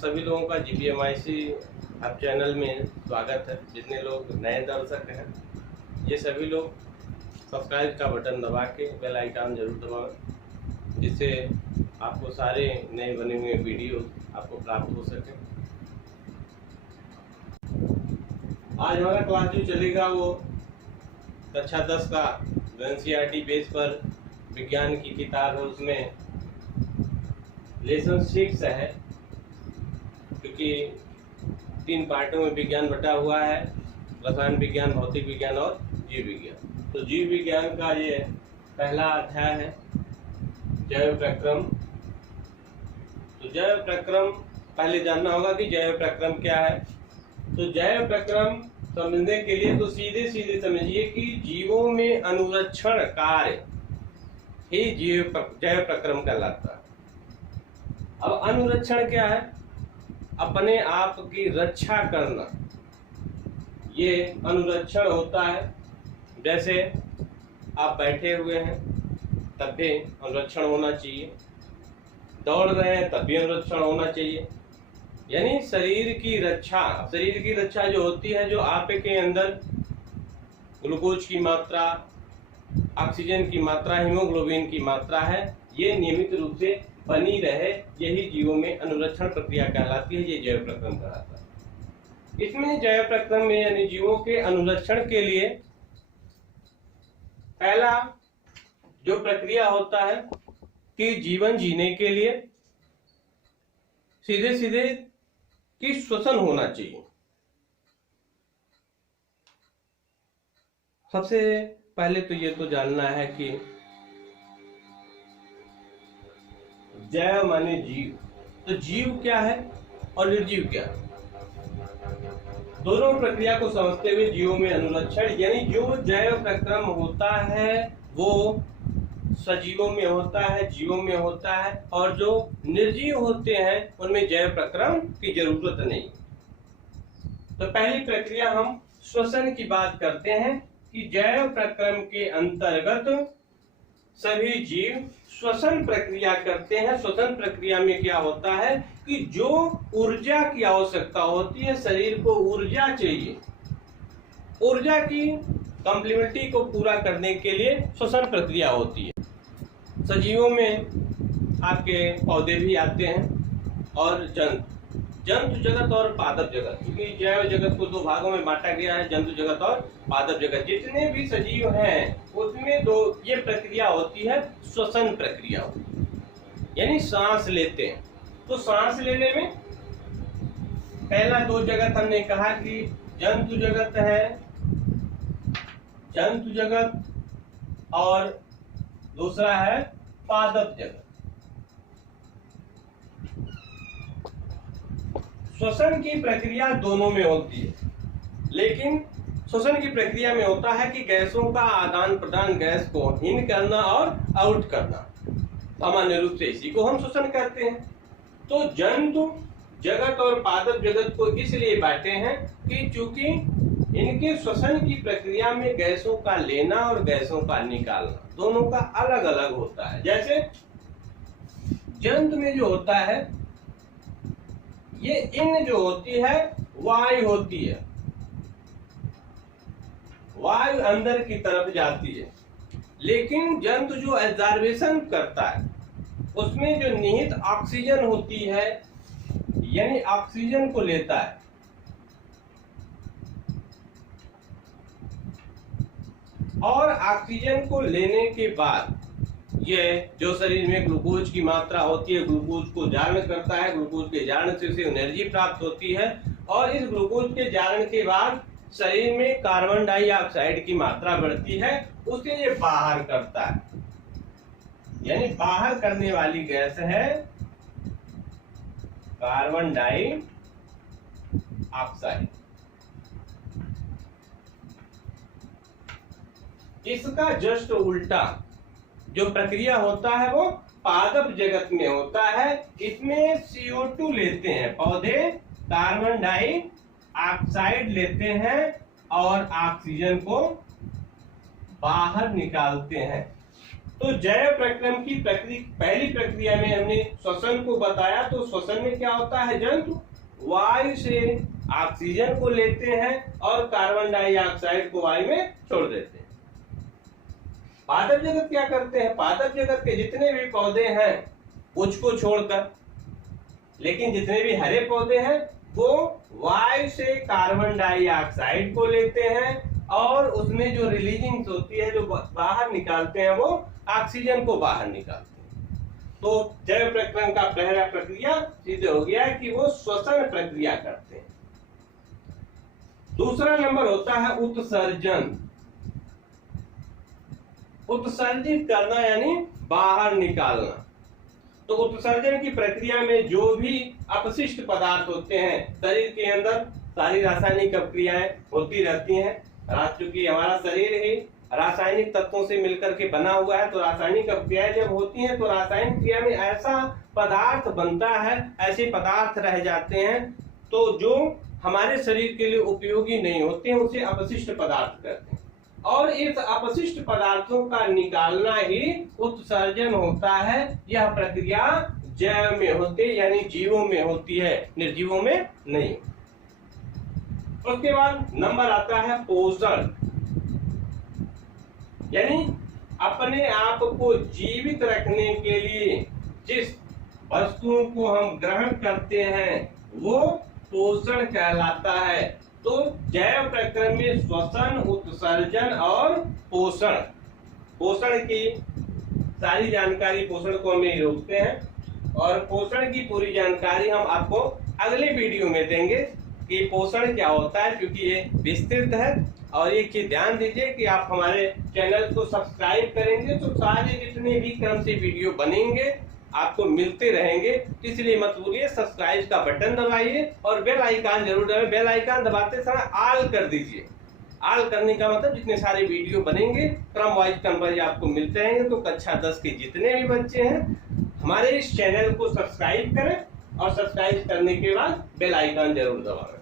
सभी लोगों का GBMIC अब चैनल में स्वागत है। जितने लोग नए दर्शक हैं ये सभी लोग सब्सक्राइब का बटन दबा के बेल आइकन जरूर दबाएं, जिससे आपको सारे नए बने हुए वीडियो आपको प्राप्त हो सके। आज हमारा क्लास जो चलेगा वो कक्षा 10 का NCERT बेस पर विज्ञान की किताब है, उसमें लेसन 6 है, क्योंकि 3 पार्टों में विज्ञान बटा हुआ है, रसायन विज्ञान, भौतिक विज्ञान और जीव विज्ञान। तो जीव विज्ञान का ये पहला अध्याय है जैव प्रक्रम। तो जैव प्रक्रम पहले जानना होगा कि जैव प्रक्रम क्या है। तो जैव प्रक्रम समझने के लिए तो सीधे सीधे समझिए कि जीवों में अनुरक्षण कार्य ही जैव प्रक्रम कहलाता है। अब अनुरक्षण क्या है? अपने आप की रक्षा करना, ये अनुरक्षण होता है। जैसे आप बैठे हुए हैं तब भी अनुरक्षण होना चाहिए, दौड़ रहे हैं तब भी अनुरक्षण होना चाहिए। यानी शरीर की रक्षा जो होती है, जो आपके अंदर ग्लूकोज की मात्रा, ऑक्सीजन की मात्रा, हीमोग्लोबिन की मात्रा है, ये नियमित रूप से बनी रहे, यही जीवों में अनुरक्षण प्रक्रिया कहलाती है। ये जैव प्रक्रम कहलाता है। इसमें जैव प्रक्रम में यानी जीवों के अनुरक्षण के लिए पहला जो प्रक्रिया होता है कि जीवन जीने के लिए सीधे सीधे कि श्वसन होना चाहिए। सबसे पहले तो ये तो जानना है कि जैव माने जीव, तो जीव क्या है और निर्जीव क्या है, दोनों प्रक्रिया को समझते हुए जीवों में अनुरक्षण यानी जो जैव प्रक्रम होता है वो सजीवों में होता है, जीवों में होता है, और जो निर्जीव होते हैं उनमें जैव प्रक्रम की जरूरत नहीं। तो पहली प्रक्रिया हम श्वसन की बात करते हैं कि जैव प्रक्रम के अंतर्गत सभी जीव श्वसन प्रक्रिया करते हैं। श्वसन प्रक्रिया में क्या होता है कि जो ऊर्जा की आवश्यकता होती है, शरीर को ऊर्जा चाहिए, ऊर्जा की कॉम्प्लीमेंट्री को पूरा करने के लिए श्वसन प्रक्रिया होती है। सजीवों में आपके पौधे भी आते हैं और जंतु जगत और पादप जगत, क्योंकि जैव जगत को 2 भागों में बांटा गया है, जंतु जगत और पादप जगत। जितने भी सजीव हैं उसमें ये प्रक्रिया होती है, श्वसन प्रक्रिया होती है, यानी सांस लेते हैं। तो सांस लेने में पहला 2 जगत हमने कहा कि जंतु जगत है, जंतु जगत, और दूसरा है पादप जगत। श्वसन की प्रक्रिया दोनों में होती है, लेकिन श्वसन की प्रक्रिया में होता है कि गैसों का आदान प्रदान, गैस को इन करना और आउट करना, सामान्य रूप से इसी को हम श्वसन कहते हैं। तो जंतु जगत और पादप जगत को इसलिए बांटे हैं कि चूंकि इनके श्वसन की प्रक्रिया में गैसों का लेना और गैसों का निकालना दोनों का अलग अलग होता है। जैसे जंतु में जो होता है ये इन जो होती है वायु होती है, वायु अंदर की तरफ जाती है, लेकिन जंतु जो एब्जॉर्बेशन करता है उसमें जो निहित ऑक्सीजन होती है, यानी ऑक्सीजन को लेता है, और ऑक्सीजन को लेने के बाद ये जो शरीर में ग्लूकोज की मात्रा होती है, ग्लूकोज को जारण करता है, ग्लूकोज के जारण से उसे एनर्जी प्राप्त होती है, और इस ग्लूकोज के जारण के बाद शरीर में कार्बन डाइऑक्साइड की मात्रा बढ़ती है, उसे ये बाहर करता है, यानी बाहर करने वाली गैस है कार्बन डाइऑक्साइड। इसका जस्ट उल्टा जो प्रक्रिया होता है वो पादप जगत में होता है। इसमें CO2 लेते हैं पौधे, कार्बन डाइऑक्साइड लेते हैं और ऑक्सीजन को बाहर निकालते हैं। तो जैव प्रक्रम की पहली प्रक्रिया में हमने श्वसन को बताया। तो श्वसन में क्या होता है, जंतु वायु से ऑक्सीजन को लेते हैं और कार्बन डाइऑक्साइड को वायु में छोड़ देते हैं। पादप जगत क्या करते हैं, पादप जगत के जितने भी पौधे हैं कुछ को छोड़कर, लेकिन जितने भी हरे पौधे हैं वो वायु से कार्बन डाइऑक्साइड को लेते हैं और उसमें जो रिलीजिंग होती है, जो बाहर निकालते हैं, वो ऑक्सीजन को बाहर निकालते हैं। तो जैव प्रक्रम का पहला प्रक्रिया सीधे हो गया कि वो श्वसन प्रक्रिया करते हैं। दूसरा नंबर होता है उत्सर्जन। उत्सर्जित करना यानी बाहर निकालना। तो उत्सर्जन की प्रक्रिया में जो भी अपशिष्ट पदार्थ होते हैं शरीर के अंदर, सारी रासायनिक क्रियाएं होती रहती हैं। चूंकि हमारा शरीर ही रासायनिक तत्वों से मिलकर के बना हुआ है, तो रासायनिक क्रियाएं जब होती हैं तो रासायनिक क्रिया में ऐसा पदार्थ बनता है, ऐसे पदार्थ रह जाते हैं तो जो हमारे शरीर के लिए उपयोगी नहीं होते हैं, उसे अपशिष्ट पदार्थ कहते हैं। और इस अपशिष्ट पदार्थों का निकालना ही उत्सर्जन होता है। यह प्रक्रिया जैव में होती है, यानी जीवों में होती है, निर्जीवों में नहीं। उसके बाद नंबर आता है पोषण, यानी अपने आप को जीवित रखने के लिए जिस वस्तुओं को हम ग्रहण करते हैं वो पोषण कहलाता है। तो जैव प्रक्रम में श्वसन, उत्सर्जन और पोषण की सारी जानकारी पोषण को हम यही रोकते हैं, और पोषण की पूरी जानकारी हम आपको अगले वीडियो में देंगे कि पोषण क्या होता है, क्योंकि ये विस्तृत है। और एक चीज ध्यान दीजिए कि आप हमारे चैनल को सब्सक्राइब करेंगे तो सारे जितने भी क्रम से वीडियो बनेंगे आपको मिलते रहेंगे। इसलिए मत भूलिए, सब्सक्राइब का बटन दबाइए और बेल आइकन जरूर दबाइए। बेल आइकन दबाते समय ऑल कर दीजिए। ऑल करने का मतलब जितने सारे वीडियो बनेंगे क्रम वाइज क्रमवाइज आपको मिलते रहेंगे। तो कक्षा 10 के जितने भी बच्चे हैं हमारे इस चैनल को सब्सक्राइब करें और सब्सक्राइब करने के बाद बेल आइकन जरूर दबाएं।